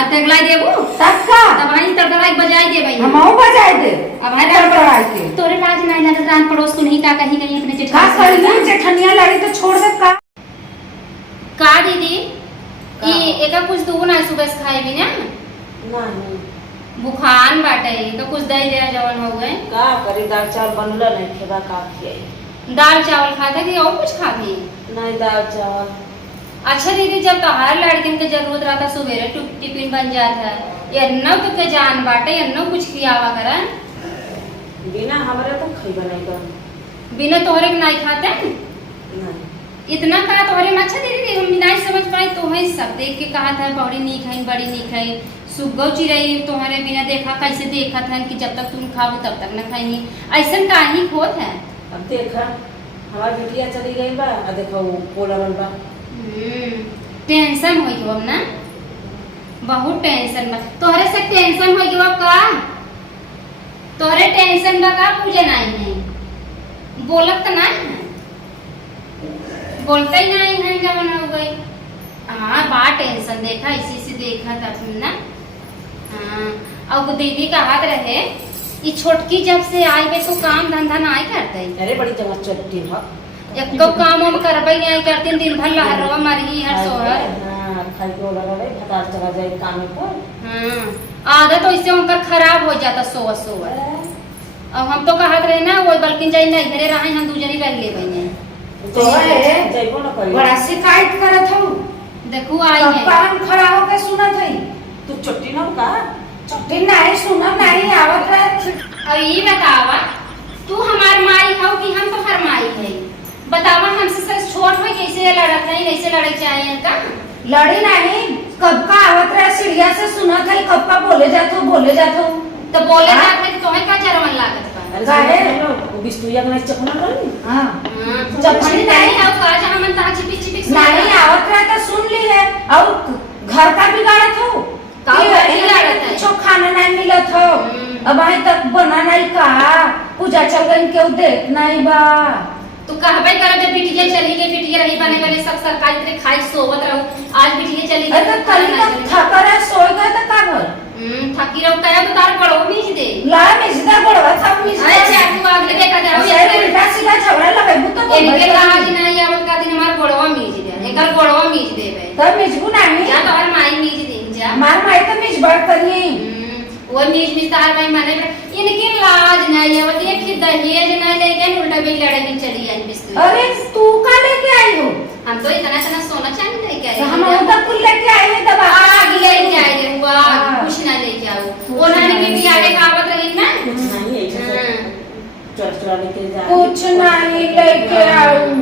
आ तगलाई देबो तब का तब भाई तड़कलाई बजाई दे भाई हमहू बजाए दे अब भाई तड़कड़ाई के तोरे लाज नहीं लगत रान पड़ोस तू नहीं का कहीं कहीं अपने का जेठानी करी जेठनिया लड़ी तो छोड़ दे का दीदी ई एका कुछ दू ना सुबह से खाए भी ना नहीं बुखार बाटे तो कुछ दे दे जवन हो गए का करी दाल चावल बनला नहीं खेबा का खियाई दाल चावल खाता कि और कुछ खाती नहीं दाल चावल अच्छा दीदी जब तोहार लड़किन के जरूरत रहता सवेरे टिफिन बन जाता है एन्नो तो के जान बाटे एन्नो कुछ खियावा करन बिना हमरे तो खइबा नहीं कर बिना तोहरे के नहीं खाते नहीं इतना कहा तोहरे में अच्छा दीदी हम नहीं समझ पाए तो है सब देख के कहा था बड़ी नहीं खाई बड़ी नहीं खाई सुगो चिड़ई तोहरे बिना देखा कैसे देखा था कि जब तक तुम खाओ तब तक न खाई ऐसा कहानी खोत है अब देखा हमारी बिटिया चली गई बा आ देखो वो पोलावन बा टेंशन हो गयो अब ना बहुत टेंशन बा तोहरे से टेंशन हो गयो का तोहरे टेंशन बा का पूजे नहीं है बोलत तो नहीं है बोलते ही नहीं है जब हो गई हाँ बा टेंशन देखा इसी से देखा था तुम ना हाँ अब दीदी का हाथ रहे ये छोटकी जब से आई वे तो काम धंधा नहीं करते अरे बड़ी चमच चट्टी हो एक तो काम हम करबे नहीं करते दिन भर लहरवा मारी हर सोहर हां खाई को लगा रे भतार चला जाए काम पर हां आदत तो इससे उनका खराब हो जाता सोवा सोवा अब हम तो कहत रहे ना वो बल्कि जाई नहीं घरे रहे हम दूजनी रह ले बने तो है जाइबो ना करी बड़ा शिकायत करत हूं देखो आई है कान खड़ा होके सुनत हई तू चट्टी ना का छुट्टी नहीं सुनत नहीं आवत है और ये बतावा तू हमार माई हो कि हम तो हर माई है बतावा हमसे से छोट हो कैसे लड़त नहीं कैसे लड़े चाहिए का लड़ी नहीं कब का आवत रहे सीढ़िया से सुनत है कब का बोले जातो तो बोले जाते तो है का जरमन लागत बा काहे वो बिस्तुया में चपना रही हां चपनी नहीं है का जहां मन ता छिपी छिपी नहीं आवत रहे तो सुन ली है और घर का बिगाड़त हो का बिगाड़त है जो खाना नहीं मिलत हो अब अभी तक बना नहीं का पूजा चल गई क्यों देख नहीं बा तू कहबे कर जब बिटिया चली गई बिटिया रही बने वाले सब सरकारी तेरे खाई सोवत रहू आज बिटिया चली गई तो कल तक थकर है सोई गए तो का भर थकी रहू तया तो तार पड़ो बीच दे ला मिसदा बड़वा था मिस अच्छा तू आगे देखा जा ये उल्टा सीधा झगड़ा लगे तो इनके कहा जी नहीं आवत का दिन हमार गोड़वा मीज दे एकर गोड़वा मीज देबे तब मिसबू नहीं जा तो हर माई मीज दे जा मार माई तो मिस बड़ करी वो मीज तार भाई माने इनकी लाज नहीं है वो एक ही दहेज नहीं लेके उल्टा भी लड़े में चली आई बिस्तु अरे तू का लेके आई हो हम तो इतना इतना सोना चांदी लेके आए हम उधर कुल लेके आए हैं दबा आग लेके आए रे हुआ कुछ ना लेके आओ वो नानी बीबी आगे खावत रही ना नहीं ऐसे चोरा लेके जा कुछ नहीं लेके आऊं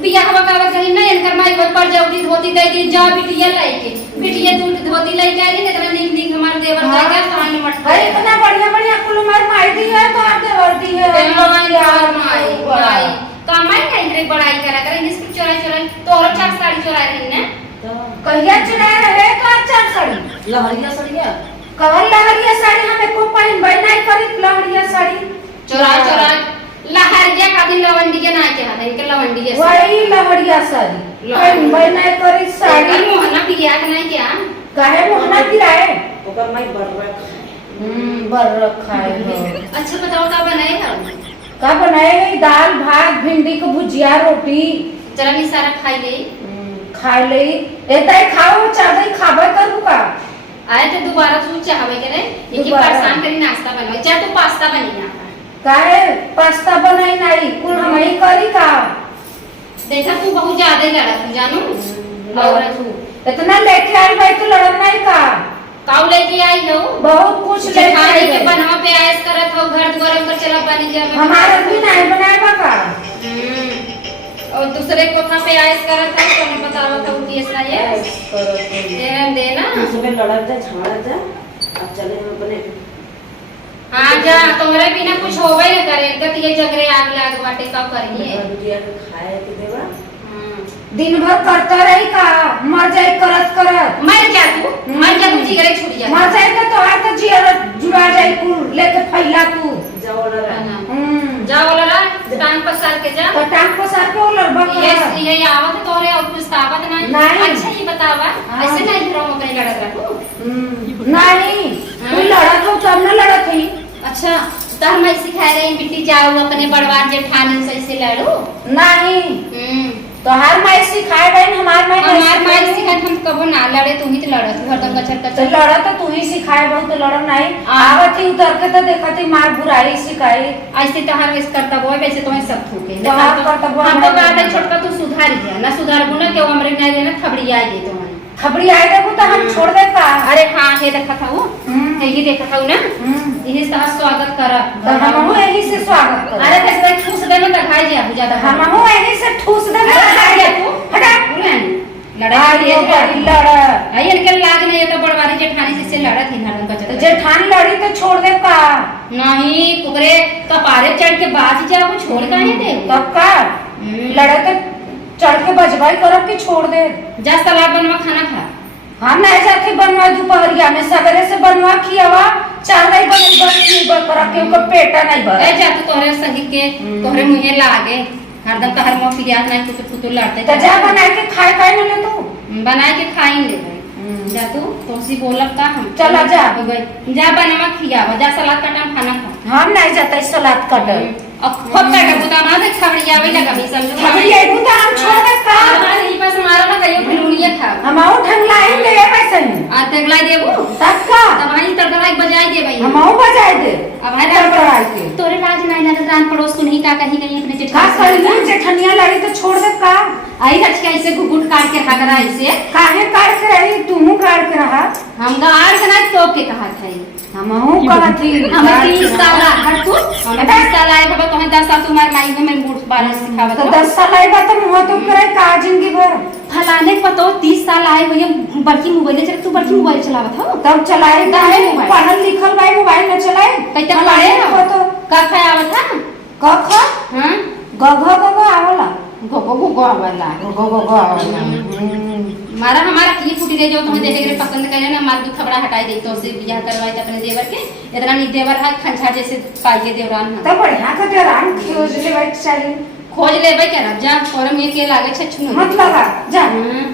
बिया हवा कावत रही ना इनकर माई वो पर जौती धोती दे दी जा बिटिया लेके बिटिया तू धोती लेके आई ने इतना नीक नीक हमार देवर जाके तान मट अरे इतना बढ़िया बढ़िया कुल मार माई दी है तो आके वर्दी है यार माई कमाई नहीं रे बड़ाई करा करे इसको चोरा चोरा तो और चार साड़ी चोरा रही ना कहिया चुरा रहे तो अच्छा साड़ी लहरिया सड़िया कवन लहरिया साड़ी हमें को पहन भाई नहीं करी लहरिया साड़ी चोरा चोरा लहरिया का दिन लवंडी के ना के हाथ इनके लवंडी के वही लहरिया साड़ी पहन भाई नहीं करी साड़ी मोहना पिया के नहीं क्या काहे मोहना पिराए ओकर माई बरवा बर रखा है अच्छा बताओ का बनाए हो का बनाए दाल भात भिंडी की भुजिया रोटी जरा भी सारा खाई ले खा ले एतै खाओ चाहे खाबे करू का आए तो दोबारा तू चाहबे करे ये कि परेशान करी नाश्ता बनवा चाहे तो पास्ता बनेगा काहे पास्ता बनाई नहीं कुल हम ही करी का देखा तू बहुत ज्यादा ही लड़ा तू जानू और तू इतना लेके आई भाई तो लड़न नहीं का काऊ लेके आई हो बहुत कुछ लेके आई के बनवा पे आयस करत हो घर गरम कर चला पानी के हमारा भी नहीं बनाएगा का और दूसरे कोठा पे आयस करत है तो बतावा था उठी ऐसा ये देना सुबह लड़ा जा झगड़ा जा अब चले हम अपने हां जा तुम्हारे बिना कुछ होवे न करे कत ये जगरे आग लाग बाटे का करिए बिटिया के खाए के देवा दिन भर करता रही का मर जाए करत मर जा तू जिगरे छूट जा मर जाए तो आज तो जिया जुड़ा जाए कुल लेके फैला तू जाओ लड़ा जाओ लड़ा टांग पसार के जा तो टांग पसार के वो लड़बा ये आवत तोरे और कुछ ताकत नहीं नहीं। अच्छा ये बतावा हाँ। ऐसे नहीं घरों में कहीं लड़त रखो। नहीं तू लड़त हो तब न लड़त ही। अच्छा तो हम ऐसे सिखाए रहे बेटी जाओ अपने बड़वार जेठानन से ऐसे लड़ो। नहीं तो हर माई सिखाए बहन हमार माई हमार माई सिखाए हम कबो ना लड़े तुम ही तो लड़त हो हरदम कचर तो कचर। लड़ा तो तू ही सिखाए बहुत लड़ा नहीं हाँ। आवत ही उतर के तो देखत ही मार बुराई सिखाई। ऐसे तो हर वैसे करता वो वैसे तुम्हें सब थूके। तो हाँ, करता वो हम तो हमारे कहते छोटका तू सुधार जा ना सुधार गुना क्यों हमरे नहीं देना खबड़ी आ गई तुम्हारी। खबरी आए देखो तो हम छोड़ देता। अरे हाँ हे देखा था वो यही देखा था वो ना हम्म। यही से स्वागत करा। तो हम यही से स्वागत कर। अरे कैसे ठूस देना तो खाई जा ज्यादा हम यही से ठूस दे हटा लड़ाई ये बड़ी लड़ आई इनके लाज नहीं है तो बड़वारी जेठानी से लड़ा थी हरदम का तो जेठान लड़ी तो छोड़ दे का नहीं कुकरे कपारे चढ़ के बाज जा वो छोड़ काहे दे तब का लड़े तो चढ़ के बजवाई करब कि छोड़ दे। जा सलाद बनवा खाना खा। हम नहीं जाते बनवा दोपहरिया में सवेरे से बनवा खियावा चार नहीं बने बस नहीं बकरा के उनका पेटा नहीं भर। ए जा तू तोरे संगी के तोरे मुंहे लागे हरदम का हर मौकी याद नहीं कुछ कुछ लड़ते तो जा बना के खाए काहे न ले तू बनाए के खाई ले जा तू तुमसे बोलब का हम चला जा जा बनवा खियावा जा सलाद का टाइम खाना खा। हम नहीं जाते सलाद कटल खूब कर बुता ना देख खबड़िया वही लगा भी समझ खबरी आई बुता हम छोड़ दे का हमारे ही पास मारो ना कहियो फिलुनिया खा हम आउ ढंगलाई ले वैसे आ तगलाई देबो तब का तब वही तड़कड़ाई बजाई दे भाई हम आउ बजाए दे अब है तड़कड़ाई के तोरे लाज नहीं लगा रान पड़ोस को नहीं का कहीं कहीं अपने का जेठानी करी जेठनिया लड़ी तो छोड़ दे का आई रचिया ऐसे घुघुट काट के हागरा ऐसे काहे काट के रही तू काट के रहा हम गाड़ के ना तो के कहा था हम कहत थी हम 30 साल हर तू हम 30 साल आए बाबा तुम्हें 10 साल तुम्हारे लाई में मैं बूढ़ बारह सिखावत तो हूं 10 साल आई बात मुंह तो करे का जिंदगी भर फलाने को तो 30 साल आए भैया बड़की मोबाइल चला तू बड़की मोबाइल चलावत हो तब चलाए काहे काहे मोबाइल? पढ़ल लिखल भाई मोबाइल न चलाए कैसे पढ़े को तो का खाया था कख हां गग गग आवला गो गो वाला गग गग आवला मारा हमारा की फूटी रह जाओ तुम्हें देखे के पसंद करे ना मार दुख खबड़ा हटाई दे तो से बियाह करवाए तो अपने देवर के इतना नहीं देवर है खंछा जैसे पाइए देवरान है तब बढ़िया का तेरान खोज ले बैठ चाहिए खोज लेबै के जा और में के लागे छे छुनु मत लगा जा हां